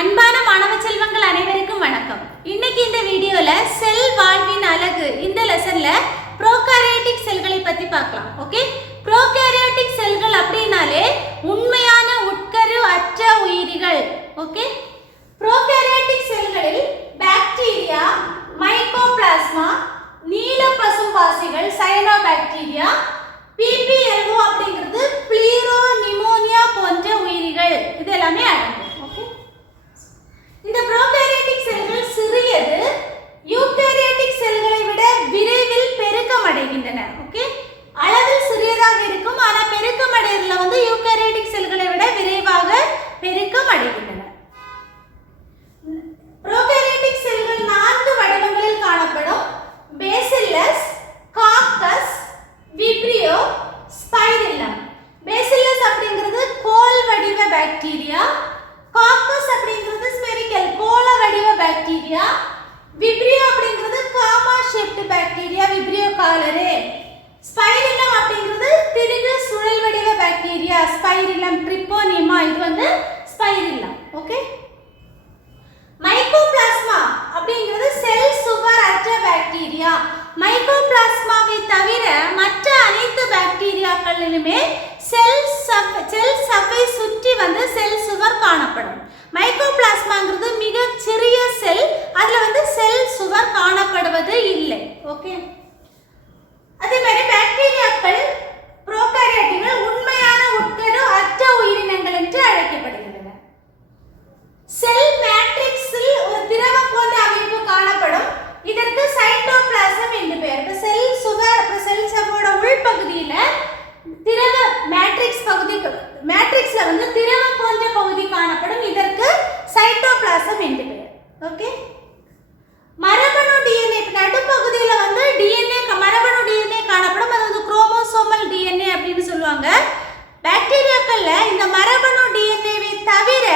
அன்பான மாணவ செல்வங்கள் அனைவருக்கும் வணக்கம். இன்னைக்கு இந்த வீடியோல செல் வாழ்வின் அழகு இந்த லெசன்ல ப்ரோகாரியோட்டிக் செல்களை பத்தி பார்க்கலாம். ஓகே, ப்ரோகாரியோட்டிக் செல்கள் அப்படினாலே உண்மையான உட்கரு அற்ற உயிரிகள். ஓகே, ப்ரோகாரியோட்டிக் செல்களில் பாக்டீரியா, மைக்கோபிளாஸ்மா, நீல பசும்பாசிகள், சயனோபாக்டீரியா, பிபிஎல்ஓ அப்படிங்கிறது ப்ளீரோ நிமோனியா போன்ற உயிரிகள் இது எல்லாமே அடங்கும். இந்த ப்ரோகாரியோட்டிக் செல்கள் சிறியது, யூகாரியோட்டிக் செல்களை விட விரைவில் பெருக்கம் அடைகின்றன. ஓகே, அளவில் சிறியதாக இருக்கும், ஆனால் பெருக்கம் அடைகிறதுல யூகாரியோட்டிக் செல்களை விட விரைவாக பெருக்கம் அடைகின்றன. ப்ரோகாரியோட்டிக் செல்கள் 4 வடிவங்களில் காணப்படும். Bacillus, coccus, vibrio, spirillum. Bacillus அப்படிங்கிறது கோல் வடிவ பாக்டீரியா, காக்கஸ் அப்படிங்கிறது ஸ்பெரிக்கல் கோள வடிவ பாக்டீரியா, விப்ரியோ அப்படிங்கிறது comma shaped bacteria, vibrio cholerae, spirillum அப்படிங்கிறது திருகு சுழல் வடிவ பாக்டீரியா, ஸ்பைரில்லம் ட்ரிப்போனிமா, இது ஸ்பைரில்லம். ஓகே, மைக்கோபிளாஸ்மா அப்படிங்கிறது செல் சுவர் அற்ற பாக்டீரியா. மைக்கோபிளாஸ்மாவை தவிர மற்ற அனைத்து பாக்டீரியாக்களிலுமே செல் சவ்வை சுற்றி செல் சுவர் காணப்படும். மைக்கோபிளாஸ்மாங்கிறது மிக சிறிய செல், அதுல செல் சுவர் காணப்படுவது இல்லை. ஓகே, அதே மாதிரி பாக்டீரியாக்கள் ப்ரோகாரியோட்டுகள் உண்மையான உட்கரு அற்ற உயிரினங்கள் என்று அழைக்கப்படுகின்றன. செல் மேட்ரிக்ஸில் ஒரு திரவம் போன்ற அமைப்பு காணப்படும். இதற்கு சைட்டோபிளாசம் என்று பெயர். செல் சுவர் செல் சவ்வோட உள்பகுதியில திரவ மேட்ரிக்ஸ்ல திரவம் போன்ற பகுதி காணப்படும். இதற்கு சைட்டோபிளாசம் என்று பெயர். ஓகே, மரபணு டிஎன்ஏ நடுப்பகுதியில டிஎன்ஏ மரபணு டிஎன்ஏ காணப்படும். அது குரோமோசோமல் டிஎன்ஏ அப்படின்னு சொல்லுவாங்க. பாக்டீரியாக்கள்ல இந்த மரபணு டிஎன்ஏவை தவிர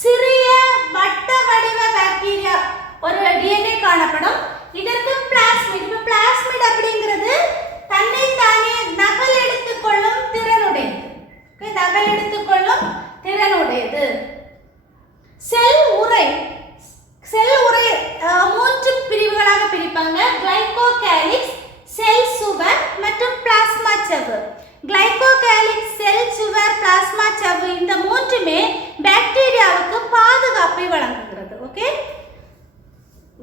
சிறிய வட்ட வடிவ பாக்டீரியா ஒரு டிஎன்ஏ காணப்படும். இதற்கு பிளாஸ்மிட். பிளாஸ்மிட் அப்படிங்கிறது தன்னை தானே நகல் எடுத்துக்கொள்ளும் திறனுடையது. நகல் எடுத்துக்கொள்ளும் திறனுடையது. செல் உறை 3 பிரிவுகளாக பிரிப்பாங்க. கிளைகோகாலிக்ஸ், செல் சுவர் மற்றும் பிளாஸ்மா சவ்வு. கிளைகோகாலிக்ஸ், செல் சுவர், பிளாஸ்மா சவ்வு இந்த மூன்றுமே பாக்டீரியாவுக்கு பாதுகாப்பை வழங்குகிறது. ஓகே,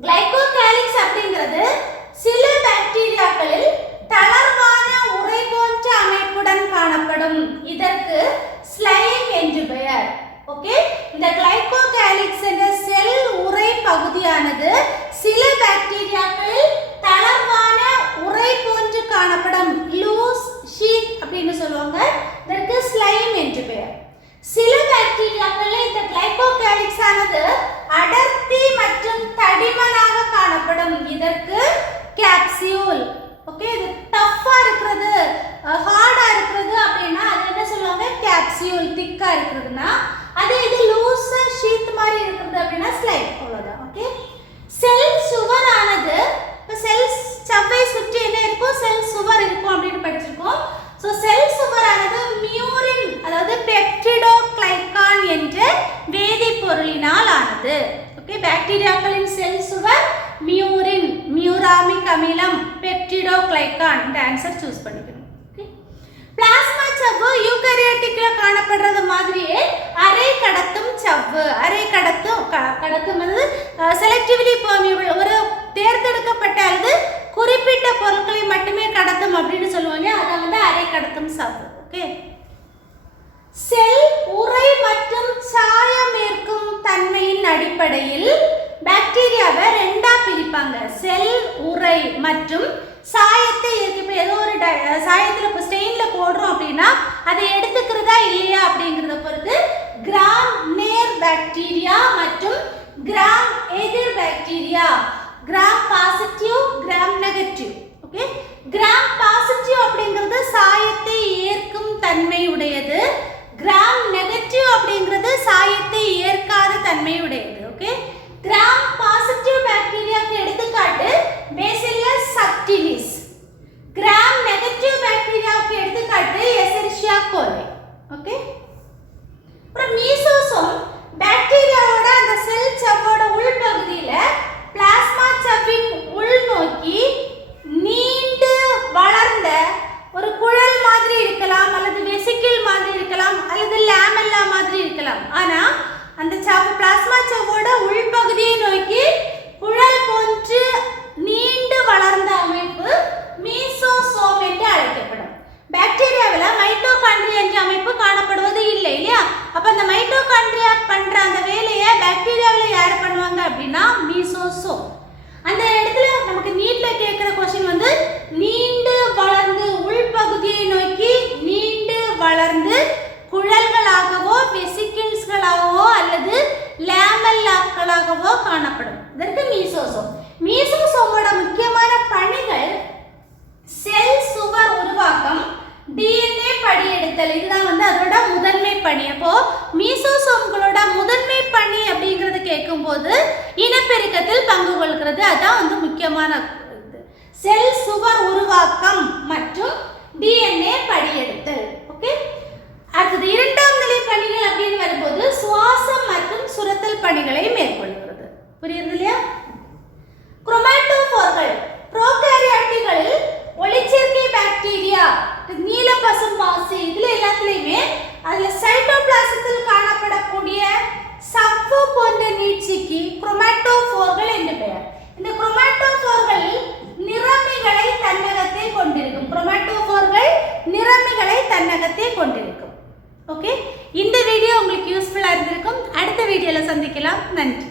கிளைகோகாலிக்ஸ் அப்படிங்கிறது சில பாக்டீரியாக்களில் தளர்வான உறை போன்ற அமைப்புடன் காணப்படும். இதற்கு ஸ்லைம் என்று பெயர். ஓகே, இந்த கிளைகோகாலிக்ஸ் என்ற செல் உறை பகுதியானது சில பாக்டீரியாக்களில் தளர்வான உறை போன்று காணப்படும். லூஸ் ஷீத் அப்படின்னு சொல்லுவாங்க. இதற்கு ஸ்லைம் என்று பெயர். சில பாக்டீரியாக்களில் இந்த கிளைகோகாலிக்ஸ் ஆனது அடர்த்தி மற்றும் தடிமனாக காணப்படும். இதற்கு கேப்சியூல். ஓகே, இது டஃப்பா இருக்கிறது, ஹார்டா இருக்கிறது அப்படின்னா அது என்ன சொல்லுவாங்க? கேப்சியூல். திக்கா இருக்கிறதுனா அது, இது லூஸா ஷீட் மாதிரி இருக்கிறது அப்படின்னா ஸ்லைம். அவ்வளவுதான். ஓகே, செல் சுவரானது செல் சவ்வை சுற்றி என்ன இருக்கும்? செல் சுவர் இருக்கும் அப்படின்னு படிச்சிருக்கோம். சோ செல் சுவரானது மியூரின் அதாவது பெப்டிடோகிளைகான் என்ற வேதிப்பொருளினால் ஆனது. ஓகே, பாக்டீரியாக்களின் செல் சுவர் மியூரின், மியூராமிக் அமிலம், பெப்டிடோகிளைகான். இந்த ஆன்சர் சூஸ் பண்ணிக்கணும். பிளாஸ்மா சவ்வு யூகாரியோட்டிக்ல காணப்படுறது மாதிரியே அரை கடத்தும் சவ்வு. அரை கடத்தும் செலக்டிவ்லி பெர்மியபிள், ஒரு தேர்ந்தெடுக்கப்பட்ட அல்லது குறிப்பிட்ட பொருட்களை மட்டுமே கடத்தும் அப்படின்னு சொல்லுவாங்க. அதான் அரை கடத்தும் சவ்வு. ஓகே, செல் உறை மற்றும் சாயம் ஏற்கும் தன்மையின் அடிப்படையில் பாக்டீரியாவை 2ஆ பிரிப்பாங்க. செல் உறை மற்றும் சாயத்தை ஏற்க. ஏதோ ஒரு சாயத்துல ஸ்டெயின்ல போடுறோம் அப்படின்னா அதை எடுத்துக்கிறதா இல்லையா அப்படிங்கறத பொறுத்து கிராம் நேர் பாக்டீரியா மற்றும் கிராம் எதிர் bacteria, gram positive, gram negative. Okay, gram positive அப்படிங்கிறது சாயத்தை ஏற்கும் தன்மை உடையது. கிராம் நெகட்டிவ் அப்படிங்கிறது சாயத்தை ஏற்காத தன்மை உடையது. ஓகே, கிராம் பாசிட்டிவ் பாக்டீரியாக்கு எடுத்துக்காட்டு பேசில்லஸ் சப்டிலிஸ். கிராம் நெகட்டிவ் பாக்டீரியாவுக்கு எடுத்துக்காட்டு எசெரிஷியா கோலை. ஓகே, அப்புறம் மீசோசோம் பாக்டீரியாவோட அந்த பிளாஸ்மா சவ்வோட உள்பகுதியை நோக்கி குழல் போன்று நீண்டு வளர்ந்த அமைப்பு மீசோசோம் என்று அழைக்கப்படும். பாக்டீரியாவில் மைட்டோகாண்ட்ரியா என்ற அமைப்பு காணப்படுவது இல்லை இல்லையா? அப்ப அந்த மைட்டோகாண்ட்ரியா பண்ற அந்த வேலையை பாக்டீரியாவில் யார் பண்ணுவாங்க அப்படின்னா மீசோசோம். அந்த இடத்துல நமக்கு நீட்ல கேட்கிற क्वेश्चन வந்து நீண்டு வளர்ந்து உள்பகுதியை நோக்கி நீண்டு வளர்ந்து குழல்களாகவோ வெசிக்கிள்ஸ்களாகவோ அல்லது லேமெல்லாக்களாகவோ காணப்படும். இதற்கு மீசோசோம். மீசோசோமோட முக்கியமான பணிகள் செல் சுவர் உருவாக்கம், டிஎன்ஏ படியெடுத்தல். இதுதான் வந்து அதோட முதன்மை பணி. அப்போ மீசோசோம்களோட முதன்மை பணி அப்படிங்கறது கேட்கும்போது இனப்பெருக்கத்தில் பங்கு கொள்கிறது. அதான் வந்து முக்கியமான செல் சுவர் உருவாக்கம் மற்றும் டிஎன்ஏ படியெடுத்தல். ஓகே, அடுத்தது இரண்டாம் நிலை பணிகள் அப்படின்னு வரும்போது சுவாசம் மற்றும் சுரத்தல் பணிகளை மேற்கொள்கிறது. புரியுது இல்லையா? குரோமாட்டோபோர்கள் புரோகாரியாட்டுகளில் ஒளிச்சேர்க்கை பாக்டீரியா, நீலப்பசும் பாசி, இதுல எல்லாத்துலயுமே அதுல சைட்டோபிளாசத்தில் காணப்படக்கூடிய சவ்வு போன்ற நீட்சிக்கு குரோமாட்டோபோர்கள் என்று பெயர். இந்த குரோமாட்டோபோர்கள் நிறமிகளை தன்னகத்தை கொண்டிருக்கும். குரோமாட்டோபோர்கள் நிறமிகளை தன்னகத்தை கொண்டிருக்கும். ஓகே, இந்த வீடியோ உங்களுக்கு யூஸ்ஃபுல்லா இருந்திருக்கும். அடுத்த வீடியோல சந்திக்கலாம். நன்றி.